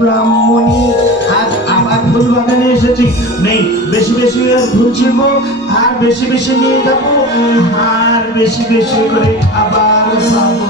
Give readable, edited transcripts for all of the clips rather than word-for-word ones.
ব্রাহ্মণী আজ আবার ফুল বাগানে এসেছি। নেই বেশি বেশি ফুল ছিলবো আর বেশি বেশি নিয়ে যাবো আর বেশি বেশি করে আবার খাবো।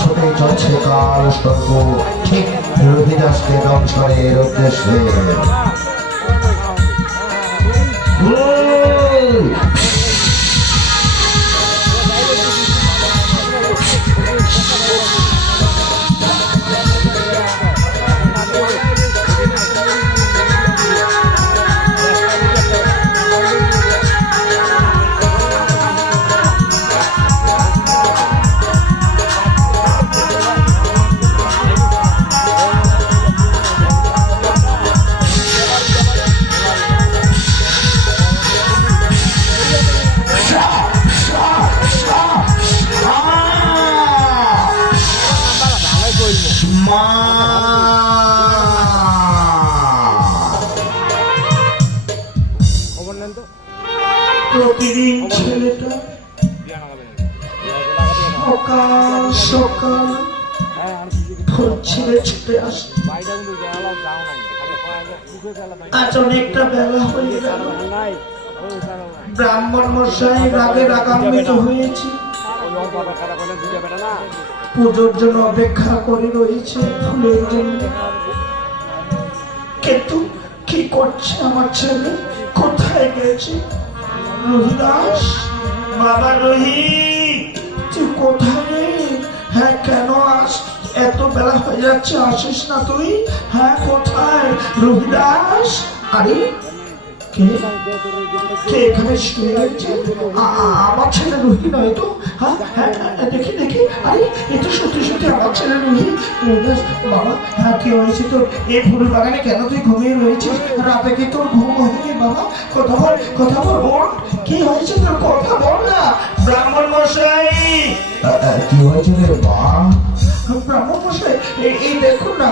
ছুটে চলছে কাল সর্ব ঠিক রবিদাসকে দংশনের উদ্দেশ্যে। প্রতিদিন ছেলেটা সকাল সকাল ছেলে ছুটে আসে, আজ অনেকটা বেলা হয়ে গেল। ব্রাহ্মণ মশাই রাগে রাগান্বিত হয়েছে, পুজোর জন্য অপেক্ষা করে রয়েছে ফুলের জন্য। কিন্তু কি করছে আমার ছেলে, কোথায় গেছে? রহিদাস, বাবা রহি, তুই কোথায়? হ্যাঁ কেন এত বেলা হয়ে যাচ্ছে, আসিস না তুই? হ্যাঁ কোথায় রহিদাস? আরে কে এখানে শুয়ে আছে? আমার ছেলে রুহি নয় তো? হ্যাঁ দেখি দেখি, আরে এটা সত্যি সত্যি আমার ছেলে রুহি। বাবা হ্যাঁ কি হয়েছে তোর? এই ফুল বাগানে কেন তুই ঘুমিয়ে রয়েছিস? রাতে কি তোর ঘুম হয়নি বাবা? কথা বল কথা বল, ওর কি হয়েছে তোর? কথা বল না। ব্রাহ্মণ মশাই, কি হয়েছে রে মা? ব্রাহ্মণ মশাই এই দেখুন না,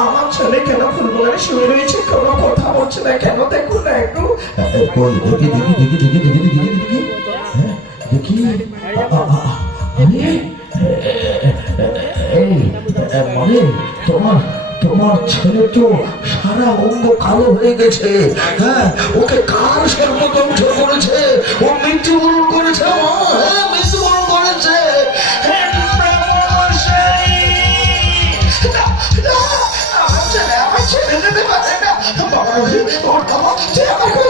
আমার ছেলে কেন ফুল বাগানে শুয়ে রয়েছে, কোনো কথা বলছে না কেন? দেখুন না একটু। দেখি দেখি দেখি দেখি দেখি দেখি দেখি দেখি মানে তোমার ছেলে তো সারা অঙ্গ কালো হয়ে গেছে। হ্যাঁ ওকে কার সর্বতন্ত্র করেছে, ও মৃত্যুবরণ করেছে। মৃত্যুবরণ করেছে। আমার ছেলে বাবা, তুই আমার